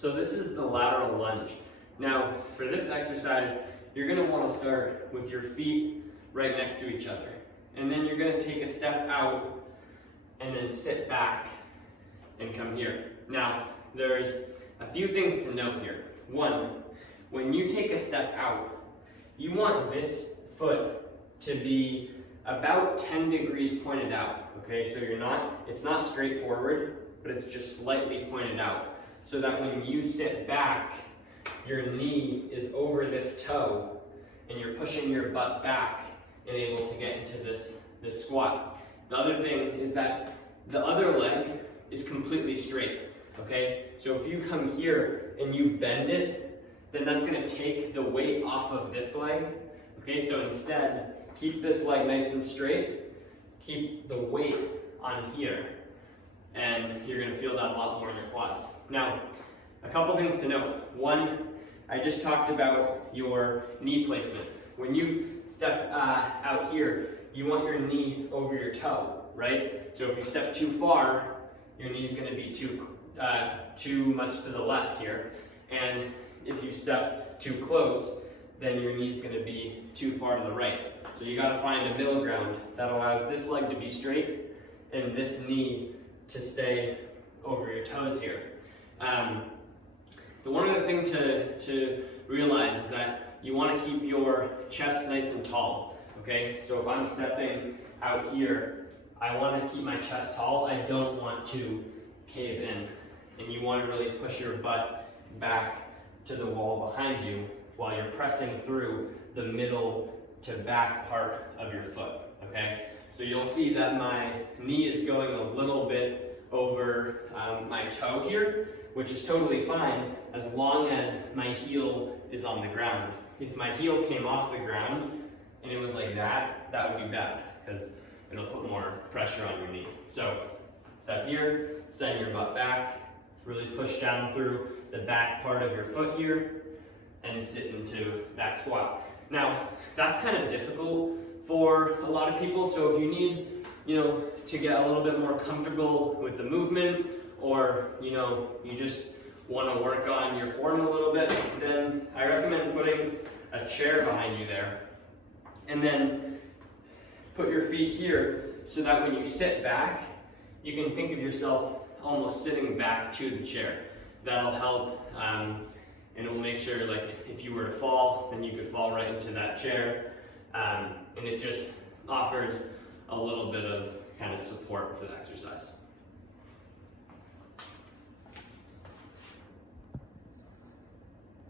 So this is the lateral lunge. Now, for this exercise, you're gonna wanna start with your feet right next to each other. And then you're gonna take a step out and then sit back and come here. Now, there's a few things to note here. One, when you take a step out, you want this foot to be about 10 degrees pointed out, okay? So it's not straight forward, but it's just slightly pointed out, so that when you sit back, your knee is over this toe, and you're pushing your butt back and able to get into this squat. The other thing is that the other leg is completely straight, okay? So if you come here and you bend it, then that's gonna take the weight off of this leg, okay? So instead, keep this leg nice and straight, keep the weight on here, and you're gonna feel that a lot more in your quads. Now, a couple things to note. One, I just talked about your knee placement. When you step out here, you want your knee over your toe, right? So if you step too far, your knee's gonna be too much to the left here. And if you step too close, then your knee's gonna be too far to the right. So you gotta find a middle ground that allows this leg to be straight and this knee to stay over your toes here. The one other thing to realize is that you want to keep your chest nice and tall, okay? So if I'm stepping out here, I want to keep my chest tall. I don't want to cave in. And you want to really push your butt back to the wall behind you while you're pressing through the middle to back part of your foot, okay? So you'll see that my knee is going a little bit over my toe here, which is totally fine as long as my heel is on the ground. If my heel came off the ground and it was like that, that would be bad because it'll put more pressure on your knee. So step here, send your butt back, really push down through the back part of your foot here and sit into that squat. Now, that's kind of difficult for a lot of people, so if you need, to get a little bit more comfortable with the movement, or, you just want to work on your form a little bit, then I recommend putting a chair behind you there. And then put your feet here so that when you sit back, you can think of yourself almost sitting back to the chair. That'll help, and it will make sure, like, if you were to fall, then you could fall right into that chair. And it just offers a little bit of kind of support for the exercise.